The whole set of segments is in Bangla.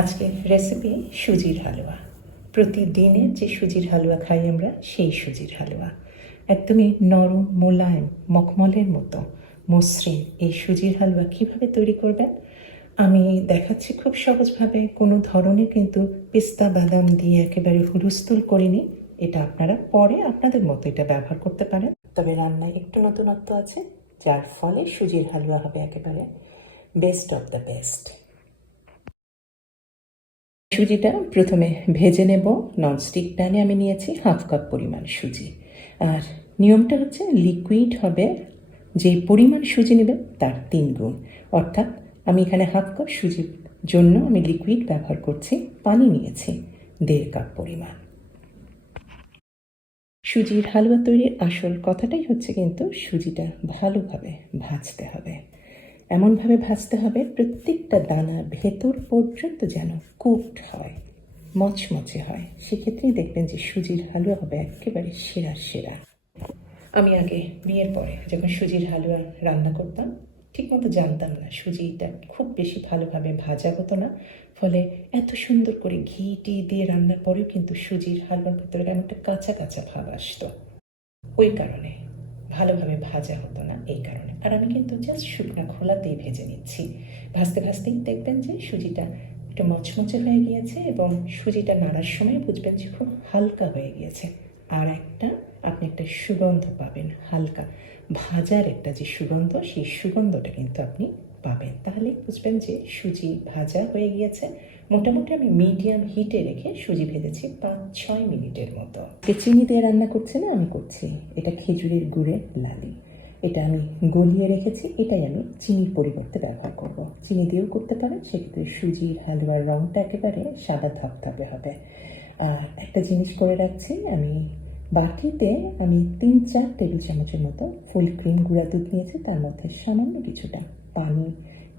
আজকের রেসিপি সুজির হালুয়া। প্রতিদিনের যে সুজির হালুয়া খাই আমরা, সেই সুজির হালুয়া। একদমই নরম, মোলায়েম, মখমলের মতো মসৃণ এই সুজির হালুয়া কীভাবে তৈরি করবেন? আমি দেখাচ্ছি খুব সহজভাবে, কোনো ধরনের কিন্তু পিস্তা, বাদাম দিয়ে একেবারে হুলস্থুল করিনি। এটা আপনারা পরে আপনাদের মতো এটা ব্যবহার করতে পারেন। তবে রান্নায় একটু নতুনত্ব আছে, যার ফলে সুজির হালুয়া হবে একেবারে বেস্ট অফ দ্য বেস্ট সুজিটা প্রথমে ভেজে নেব। ননস্টিক প্যানে আমি নিয়েছি হাফ কাপ পরিমাণ সুজি। আর নিয়মটা হচ্ছে লিকুইড হবে, যে পরিমাণ সুজি নেবেন তার তিন গুণ। অর্থাৎ আমি এখানে হাফ কাপ সুজির জন্য আমি লিকুইড ব্যবহার করছি, পানি নিয়েছি, দেড় কাপ পরিমাণ। সুজির হালুয়া তৈরির আসল কথাটাই হচ্ছে কিন্তু সুজিটা ভালোভাবে ভাজতে হবে। এমনভাবে ভাজতে হবে প্রত্যেকটা দানা ভেতর পর্যন্ত যেন কুকড হয়, মচমচে হয়। সেক্ষেত্রেই দেখবেন যে সুজির হালুয়া হবে একেবারে সেরা সেরা। আমি আগে বিয়ের পরে যখন সুজির হালুয়া রান্না করতাম, ঠিকমতো জানতাম না সুজিটা খুব বেশি ভালোভাবে ভাজা হতো না। ফলে এত সুন্দর করে ঘি টি দিয়ে রান্নার পরেও কিন্তু সুজির হালুয়ার ভেতরে একটা কাঁচা কাঁচা ভাব আসতো। ওই কারণে ভালোভাবে ভাজা হতো না। এই কারণে। আর আমি কিন্তু জাস্ট শুকনো খোলাতেই ভেজে নিচ্ছি। ভাজতে ভাজতেই দেখবেন যে সুজিটা একটু মচমচে হয়ে গিয়েছে এবং সুজিটা নাড়ার সময় বুঝবেন যে খুব হালকা হয়ে গিয়েছে। আর একটা, আপনি একটা সুগন্ধ পাবেন, হালকা। ভাজার একটা যে সুগন্ধ, সেই সুগন্ধটা কিন্তু আপনি পাবেন। তাহলে বুঝবেন যে সুজি ভাজা হয়ে গিয়েছে। মোটামুটি আমি মিডিয়াম হিটে রেখে সুজি ভেজেছি পাঁচ, ছয় মিনিটের মতো। চিনি দিয়ে রান্না করছে না, আমি করছি। এটা খেজুরের গুড়ের লালি। এটা আমি গলিয়ে রেখেছি, এটাই আমি চিনির পরিবর্তে ব্যবহার করব। চিনি দিয়েও করতে পারেন, সেক্ষেত্রে সুজি, হালুয়ার রঙটা একেবারে সাদা থাপথাপে হবে। আর একটা জিনিস করে রাখছি, আমি বাটিতে আমি তিন চার টেবিল চামচের মতো ফুল ক্রিম গুঁড়া দুধ নিয়েছি, তার মধ্যে সামান্য কিছুটা পানি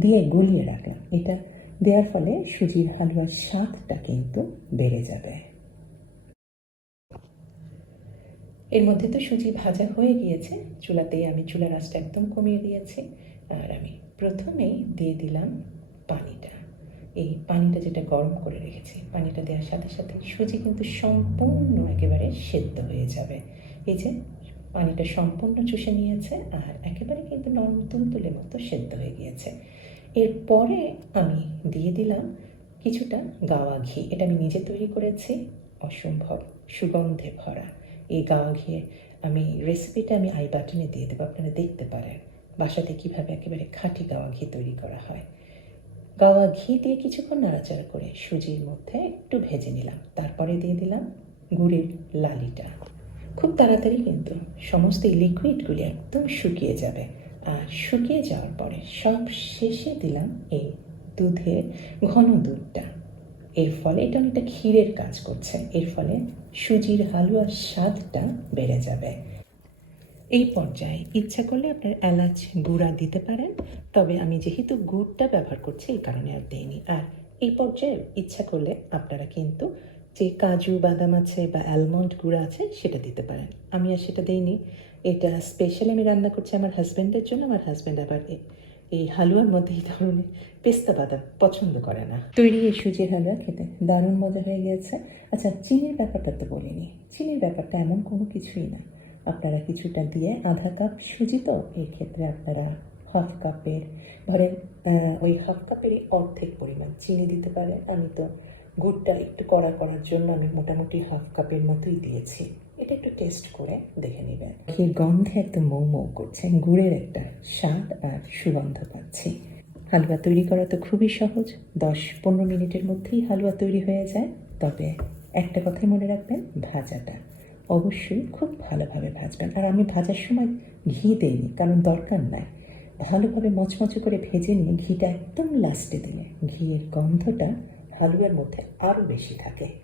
দিয়ে গলিয়ে রাখলাম। এটা দেওয়ার ফলে সুজির হালুয়ার স্বাদটা কিন্তু বেড়ে যাবে। এর মধ্যে তো সুজি ভাজা হয়ে গিয়েছে। চুলাতেই আমি চুলার আঁচটা একদম কমিয়ে দিয়েছি। আর আমি প্রথমেই দিয়ে দিলাম পানিটা। এই পানিটা যেটা গরম করে রেখেছি, পানিটা দেওয়ার সাথে সাথে সুজি কিন্তু সম্পূর্ণ একেবারে সেদ্ধ হয়ে যাবে। এই যে পানিটা সম্পূর্ণ চুষে নিয়েছে আর একেবারে কিন্তু নরম তুলতুলের মতো সেদ্ধ হয়ে গিয়েছে। এরপরে আমি দিয়ে দিলাম কিছুটা গাওয়া ঘি। এটা আমি নিজে তৈরি করেছি। অসম্ভব সুগন্ধে ভরা। এই গাওয়া ঘিয়ে আমি রেসিপিটা আমি আই বাটনে দিয়ে দেবো, আপনারা দেখতে পারেন। বাসাতে কীভাবে একেবারে খাঁটি গাওয়া ঘি তৈরি করা হয়। গাওয়া ঘি দিয়ে কিছুক্ষণ নাড়াচাড়া করে সুজির মধ্যে একটু ভেজে নিলাম। তারপরে দিয়ে দিলাম গুড়ের লালিটা। খুব তাড়াতাড়ি কিন্তু সমস্ত এই লিকুইডগুলি একদম শুকিয়ে যাবে। আর শুকিয়ে যাওয়ার পরে সব শেষে দিলাম এই দুধের ঘন দুধটা। এর ফলে এটা অনেকটা ক্ষীরের কাজ করছে। এর ফলে সুজির হালুয়ার স্বাদটা বেড়ে যাবে। এই পর্যায়ে ইচ্ছা করলে আপনার এলাচ গুঁড়া দিতে পারেন, তবে আমি যেহেতু গুড়টা ব্যবহার করছি এই কারণে আর দিইনি। আর এই পর্যায়ে ইচ্ছা করলে আপনারা কিন্তু যে কাজু বাদাম আছে বা অ্যালমন্ড গুঁড়া আছে সেটা দিতে পারেন। আমি আর সেটা দিইনি। এটা স্পেশালি আমি রান্না করছি আমার হাজব্যান্ডের জন্য। আমার হাজব্যান্ড আবার এই হালুয়ার মধ্যে এই ধরনের পেস্তা বাদাম পছন্দ করে না। তৈরি এই সুজির হালুয়া খেতে দারুণ মজা হয়ে গেছে। আচ্ছা চিনির ব্যাপারটা তো বলিনি চিনির ব্যাপারটা এমন কোনো কিছুই না। আপনারা কিছুটা দিয়ে আধা কাপ সুজি তো, এই ক্ষেত্রে আপনারা হাফ কাপের ধরেন ওই হাফ কাপেরই অর্ধেক পরিমাণ চিনি দিতে পারেন। আমি তো গুড়টা একটু কড়া করার জন্য আমি মোটামুটি হাফ কাপের মতোই দিয়েছি। এটা একটু টেস্ট করে দেখে নেবেন। এই গন্ধে একদম মৌ মৌ করছে গুড়ের একটা স্বাদ আর সুগন্ধ পাচ্ছি। হালুয়া তৈরি করা তো খুবই সহজ, দশ পনেরো মিনিটের মধ্যেই হালুয়া তৈরি হয়ে যায়। তবে একটা কথাই মনে রাখবেন, ভাজাটা অবশ্যই খুব ভালোভাবে ভাজবেন। আর আমি ভাজার সময় ঘি দিইনি, কারণ দরকার নাই। ভালোভাবে মচমচে করে ভেজে নিয়ে ঘিটা একদম লাস্টে দিলে ঘিয়ের গন্ধটা হালুয়ার মধ্যে আরও বেশি থাকে।